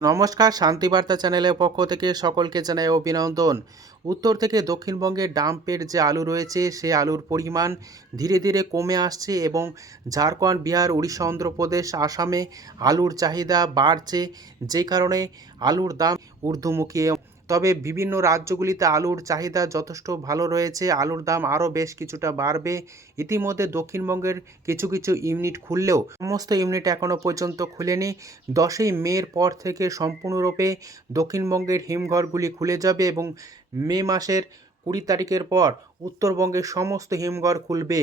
নমস্কার, শান্তিবার্তা চ্যানেলের পক্ষ থেকে সকলকে জানাই অভিনন্দন। উত্তর থেকে দক্ষিণবঙ্গে ডাম্পের যে আলু রয়েছে সে আলুর পরিমাণ ধীরে ধীরে কমে আসছে এবং ঝাড়খণ্ড, বিহার, উড়িষ্যা, অন্ধ্রপ্রদেশ, আসামে আলুর চাহিদা বাড়ছে, যে কারণে আলুর দাম ঊর্ধ্বমুখী। তবে বিভিন্ন রাজ্যগুলিতে আলুর চাহিদা যথেষ্ট ভালো রয়েছে, আলুর দাম আরও বেশ কিছুটা বাড়বে। ইতিমধ্যে দক্ষিণবঙ্গের কিছু কিছু ইউনিট খুললেও সমস্ত ইউনিট এখনও পর্যন্ত খুলেনি। 10ই মের পর থেকে সম্পূর্ণরূপে দক্ষিণবঙ্গের হিমঘরগুলি খুলে যাবে এবং মে মাসের 20 তারিখের পর উত্তরবঙ্গের সমস্ত হিমঘর খুলবে।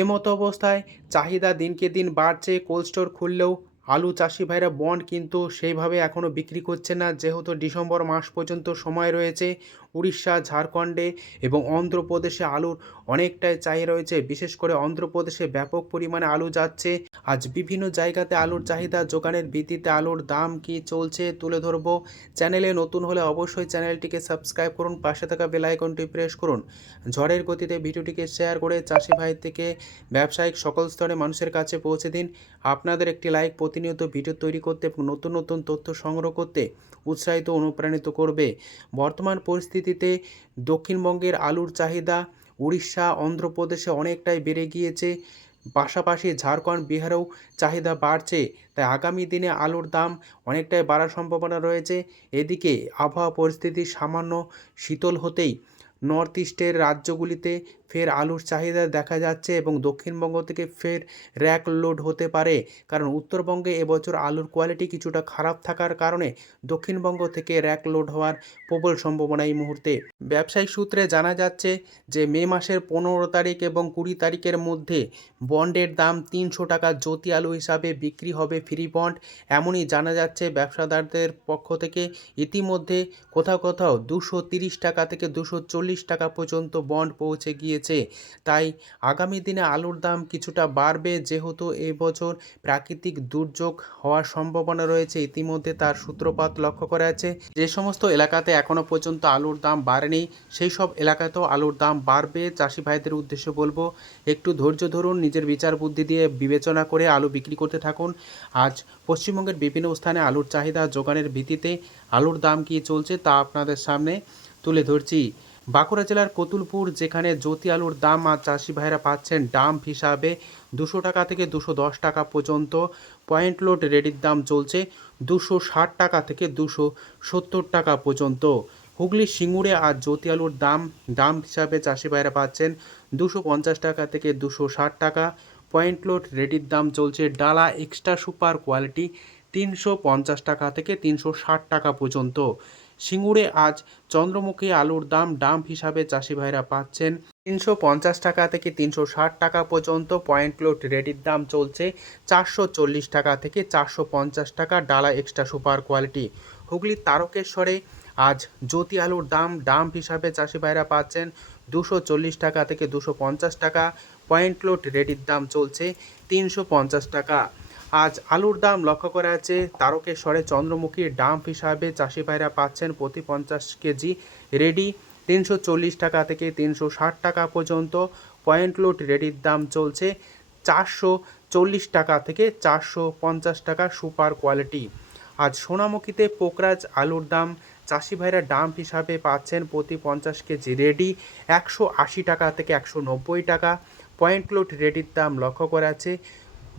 এমতো অবস্থায় চাহিদা দিনকে দিন বাড়ছে। কোল্ড স্টোর খুললেও আলু চাষি ভাইরা বন্ড কিন্তু সেইভাবে এখনও বিক্রি করছে না, যেহেতু ডিসেম্বর মাস পর্যন্ত সময় রয়েছে। উড়িষ্যা, ঝাড়খণ্ডে এবং অন্ধ্রপ্রদেশে আলুর অনেকটাই চাহিদা রয়েছে, বিশেষ করে অন্ধ্রপ্রদেশে ব্যাপক পরিমাণে আলু যাচ্ছে। আজ বিভিন্ন জায়গাতে আলুর চাহিদা যোগানের ভিত্তিতে আলুর দাম কি চলছে তুলে ধরবো। চ্যানেলে নতুন হলে অবশ্যই চ্যানেলটিকে সাবস্ক্রাইব করুন, পাশে থাকা বেল আইকনটি প্রেস করুন। ঝড়ের গতিতে ভিডিওটিকে শেয়ার করে চাষি ভাই থেকে ব্যবসায়িক সকল স্তরে মানুষের কাছে পৌঁছে দিন। আপনাদের একটি লাইক প্রতিনিয়ত ভিডিও তৈরি করতে এবং নতুন নতুন তথ্য সংগ্রহ করতে উৎসাহিত অনুপ্রাণিত করবে। বর্তমান পরিস্থিতিতে দক্ষিণবঙ্গের আলুর চাহিদা উড়িষ্যা, অন্ধ্রপ্রদেশে অনেকটাই বেড়ে গিয়েছে, পাশাপাশি ঝাড়খণ্ড, বিহারেও চাহিদা বাড়ছে। তাই আগামী দিনে আলুর দাম অনেকটাই বাড়ার সম্ভাবনা রয়েছে। এদিকে আবহাওয়া পরিস্থিতি সামান্য শীতল হতেই নর্থ ইস্টের রাজ্যগুলিতে ফের আলুর চাহিদা দেখা যাচ্ছে এবং দক্ষিণবঙ্গ থেকে ফের র্যাক লোড হতে পারে, কারণ উত্তরবঙ্গে এবছর আলুর কোয়ালিটি কিছুটা খারাপ থাকার কারণে দক্ষিণবঙ্গ থেকে র্যাক লোড হওয়ার প্রবল সম্ভাবনা এই মুহূর্তে। ব্যবসায়িক সূত্রে জানা যাচ্ছে যে মে মাসের 15 তারিখ এবং 20 তারিখের মধ্যে বন্ডের দাম 300 টাকা জ্যোতি আলু হিসাবে বিক্রি হবে, ফ্রি বন্ড, এমনই জানা যাচ্ছে ব্যবসাদারদের পক্ষ থেকে। ইতিমধ্যে কোথাও কোথাও 230 টাকা থেকে 240 টাকা পর্যন্ত বন্ড পৌঁছে গিয়েছে। তাই আগামী দিনে আলুর দাম কিছুটা বাড়বে, যেহেতু এবছর প্রাকৃতিক দুর্যোগ হওয়ার সম্ভাবনা রয়েছে। ইতিমধ্যে তার সূত্রপাত লক্ষ্য করা যাচ্ছে। যে সমস্ত এলাকাতে এখনও পর্যন্ত আলুর দাম বাড়েনি সেই সব এলাকাতেও আলুর দাম বাড়বে। চাষি ভাইদের উদ্দেশ্যে বলবো, একটু ধৈর্য ধরুন, নিজের বিচার বুদ্ধি দিয়ে বিবেচনা করে আলু বিক্রি করতে থাকুন। আজ পশ্চিমবঙ্গের বিভিন্ন স্থানে আলুর চাহিদা যোগানের ভিত্তিতে আলুর দাম কী চলছে তা আপনাদের সামনে তুলে ধরছি। বাঁকুড়া জেলার কতুলপুর, যেখানে জ্যোতি আলুর দাম আর চাষি ভাইরা পাচ্ছেন ডাম্প হিসাবে 200 টাকা থেকে 210 টাকা পর্যন্ত। পয়েন্ট লোড রেডির দাম চলছে 260 টাকা থেকে 270 টাকা পর্যন্ত। হুগলির সিঙ্গুরে আজ জ্যোতি আলুর দাম ডাম্প হিসাবে চাষি ভাইরা পাচ্ছেন 250 টাকা থেকে 260 টাকা। পয়েন্ট লোড রেডির দাম চলছে ডালা এক্সট্রা সুপার কোয়ালিটি 350 টাকা থেকে 360 টাকা পর্যন্ত। সিঙ্গুরে আজ চন্দ্রমুখী আলুর দাম ডাম্প হিসাবে চাষি ভাইরা পাচ্ছেন 350 টাকা থেকে 360 টাকা পর্যন্ত। পয়েন্ট লোড রেডির দাম চলছে 440 টাকা থেকে 450 টাকা, ডালা এক্সট্রা সুপার কোয়ালিটি। হুগলির তারকেশ্বরে আজ জ্যোতি আলুর দাম ডাম্প হিসাবে চাষি ভাইরা পাচ্ছেন 240 টাকা থেকে 250 টাকা। পয়েন্ট লোড রেডির দাম চলছে 350 টাকা। আজ আলুর দাম লক্ষ্য করা যাচ্ছে তারকেশ্বরে চন্দ্রমুখীর ডাম্প হিসাবে চাষি ভাইরা পাচ্ছেন প্রতি 50 কেজি রেডি 340 টাকা থেকে 360 টাকা পর্যন্ত। পয়েন্ট লোড রেডির দাম চলছে 440 টাকা থেকে 450 টাকা সুপার কোয়ালিটি। আজ সোনামুখীতে পোকরাজ আলুর দাম চাষি ভাইরা ডাম্প হিসাবে পাচ্ছেন প্রতি 50 কেজি রেডি 180 টাকা থেকে 190 টাকা। পয়েন্ট লোড রেডির দাম লক্ষ্য করা আছে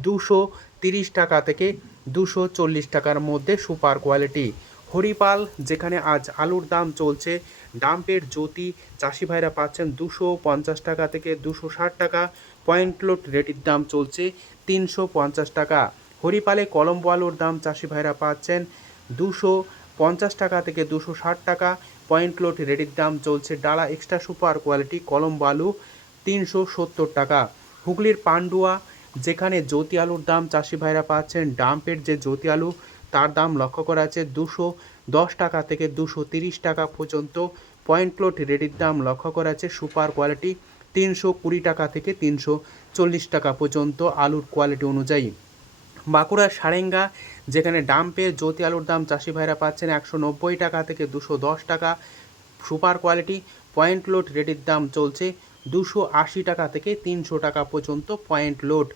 230 টাকা থেকে 240 টাকার মধ্যে সুপার কোয়ালিটি। হরিপাল, যেখানে আজ আলুর দাম চলছে ডাম্পের জ্যোতি চাষি ভাইরা পাচ্ছেন 250 টাকা থেকে 260 টাকা। পয়েন্ট লোড রেডির দাম চলছে 350 টাকা। হরিপালে কলম্বো আলুর দাম চাষি ভাইরা পাচ্ছেন 250 টাকা থেকে 260 টাকা। পয়েন্ট লোড রেডির দাম চলছে ডালা এক্সট্রা সুপার কোয়ালিটি কলম্বো আলু 370 টাকা। হুগলির পান্ডুয়া, যেখানে জ্যোতি আলুর দাম চাষি ভাইরা পাচ্ছেন ডাম্পের যে জ্যোতি আলু তার দাম লক্ষ্য করা আছে 210 টাকা থেকে 230 টাকা পর্যন্ত। পয়েন্ট লোড রেডির দাম লক্ষ্য করা আছে সুপার কোয়ালিটি 320 টাকা থেকে 340 টাকা পর্যন্ত আলুর কোয়ালিটি অনুযায়ী। বাঁকুড়ার সারেঙ্গা, যেখানে ডাম্পে জ্যোতি আলুর দাম চাষি ভাইরা পাচ্ছেন 190 টাকা থেকে 210 টাকা সুপার কোয়ালিটি। পয়েন্ট লোড রেডির দাম চলছে 280 টাকা থেকে 300 টাকা পর্যন্ত পয়েন্ট লোড।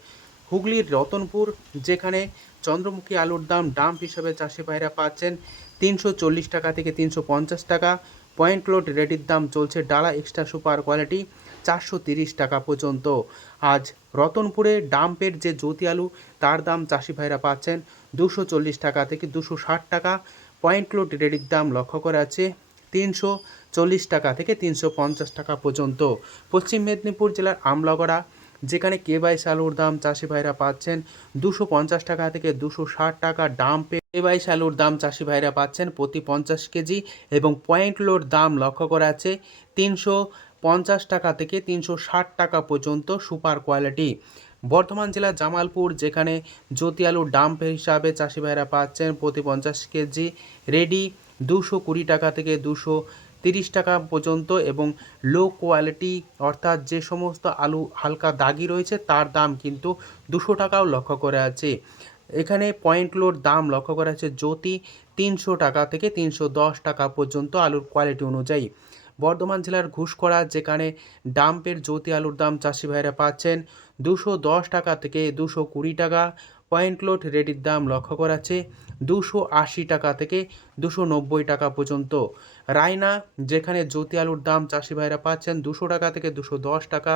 হুগলির রতনপুর, যেখানে চন্দ্রমুখী আলুর দাম ডাম্প হিসাবে চাষি ভাইরা পাচ্ছেন 340 টাকা থেকে 350 টাকা। পয়েন্ট লোড রেডির দাম চলছে ডালা এক্সট্রা সুপার কোয়ালিটি 430 টাকা পর্যন্ত। আজ রতনপুরে ডাম্পের যে জ্যোতি আলু তার দাম চাষি ভাইরা পাচ্ছেন 240 টাকা থেকে 260 টাকা। পয়েন্ট লোড রেডির দাম লক্ষ্য করা আছে 340 টাকা থেকে 350 টাকা পর্যন্ত। পশ্চিম মেদিনীপুর জেলার আমলাগড়া যেখানে কেবাইশ আলুর দাম চাষি ভাইরা পাচ্ছেন 250 টাকা থেকে 260 টাকা। ডাম্পে কেবাইশ আলুর দাম চাষি ভাইরা পাচ্ছেন প্রতি 50 কেজি এবং পয়েন্ট লোড দাম লক্ষ্য করা আছে 350 টাকা থেকে 360 টাকা পর্যন্ত সুপার কোয়ালিটি। বর্ধমান জেলার জামালপুর যেখানে জ্যোতি আলুর ডাম্প হিসাবে চাষি ভাইরা পাচ্ছেন প্রতি 50 কেজি রেডি 220 টাকা থেকে 230 টাকা পর্যন্ত এবং লো কোয়ালিটি অর্থাৎ যে সমস্ত আলু হালকা দাগি রয়েছে তার দাম কিন্তু 200 টাকাও লক্ষ্য করা আছে। এখানে পয়েন্ট লোড দাম লক্ষ্য করা আছে জ্যোতি 300 টাকা থেকে 310 টাকা পর্যন্ত আলুর কোয়ালিটি অনুযায়ী। বর্ধমান জেলার ঘুষকরা যেখানে ডাম্পের জ্যোতি আলুর দাম চাষি ভাইরা পাচ্ছেন 210 টাকা থেকে 220 টাকা। পয়েন্ট লোড রেডির দাম লক্ষ্য করা আছে 280 টাকা থেকে 290 টাকা পর্যন্ত। রায়না যেখানে জ্যোতি আলুর দাম চাষি ভাইরা পাচ্ছেন 200 টাকা থেকে 210 টাকা।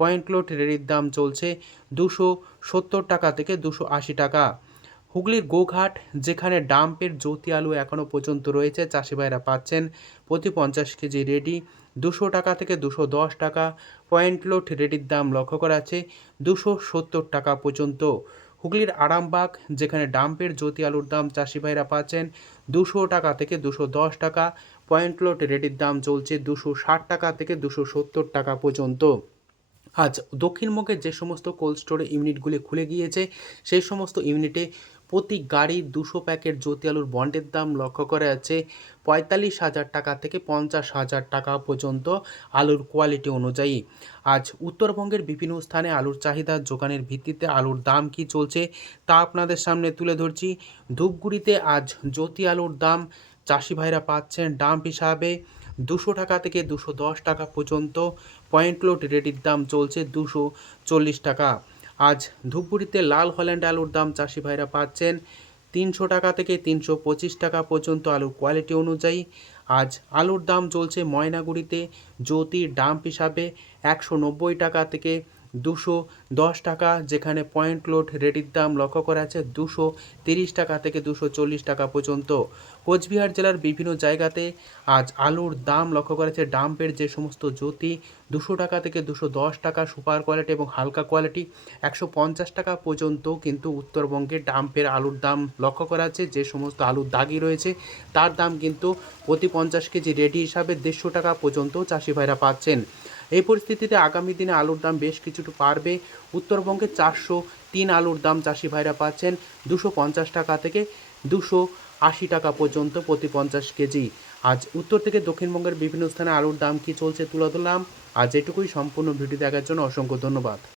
পয়েন্ট লোড রেডির দাম চলছে 270 টাকা থেকে 280 টাকা। হুগলির গোঘাট যেখানে ডাম্পের জ্যোতি আলু এখনও পর্যন্ত রয়েছে চাষি ভাইরা পাচ্ছেন প্রতি 50 কেজি রেডি 200 টাকা থেকে 210 টাকা। পয়েন্ট লোড রেডির দাম লক্ষ্য করা আছে 270 টাকা পর্যন্ত। হুগলির আরামবাগ যেখানে ডাম্পের জ্যোতি আলুর দাম চাষি ভাইরা পাচ্ছেন 200 টাকা থেকে 210 টাকা। পয়েন্ট লোড রেডির দাম চলছে 260 টাকা থেকে 270 টাকা পর্যন্ত। আজ দক্ষিণবঙ্গে যে সমস্ত কোল্ড স্টোরে ইউনিটগুলি খুলে গিয়েছে সেই সমস্ত ইউনিটে প্রতি গাড়ি 200 প্যাকেট জ্যোতি আলুর বন্ডের দাম লক্ষ্য করা যাচ্ছে 45,000 টাকা থেকে 50,000 টাকা পর্যন্ত আলুর কোয়ালিটি অনুযায়ী। আজ উত্তরবঙ্গের বিভিন্ন স্থানে আলুর চাহিদা যোগানের ভিত্তিতে আলুর দাম কি চলছে তা আপনাদের সামনে তুলে ধরছি। ধূপগুড়িতে আজ জ্যোতি আলুর দাম চাষি ভাইরা পাচ্ছেন ডাম্প হিসাবে 200 টাকা থেকে 210 টাকা পর্যন্ত। পয়েন্ট লোড রেডির দাম চলছে 240 টাকা। আজ ধূপগুড়িতে লাল হল্যান্ড আলুর দাম চাষি ভাইরা পাচ্ছেন 300 টাকা থেকে 325 টাকা পর্যন্ত আলুর কোয়ালিটি অনুযায়ী। আজ আলুর দাম চলছে ময়নাগুড়িতে জ্যোতি ডাম্প হিসাবে 190 টাকা থেকে 210 টাকা যেখানে পয়েন্ট লোড রেডির দাম লক্ষ্য করা আছে 230 টাকা থেকে 240 টাকা পর্যন্ত। কোচবিহার জেলার বিভিন্ন জায়গাতে আজ আলুর দাম লক্ষ্য করা আছে ডাম্পের যে সমস্ত জ্যোতি 200 টাকা থেকে 210 টাকা সুপার কোয়ালিটি এবং হালকা কোয়ালিটি 150 টাকা পর্যন্ত কিন্তু উত্তরবঙ্গে ডাম্পের আলুর দাম লক্ষ্য করা আছে। যে সমস্ত আলুর দাগি রয়েছে তার দাম কিন্তু প্রতি 50 কেজি রেডি হিসাবে 150 টাকা পর্যন্ত চাষি ভাইরা পাচ্ছেন। এই পরিস্থিতিতে আগামী দিনে আলুর দাম বেশ কিছুটা বাড়বে। উত্তরবঙ্গে 403 আলুর দাম চাষি ভাইরা পাচ্ছেন 250 টাকা থেকে 280 টাকা পর্যন্ত প্রতি 50 কেজি। আজ উত্তর থেকে দক্ষিণবঙ্গের বিভিন্ন স্থানে আলুর দাম কি চলছে তুলে ধরলাম। আজ এটুকুই। সম্পূর্ণ ভিডিও দেখার জন্য অসংখ্য ধন্যবাদ।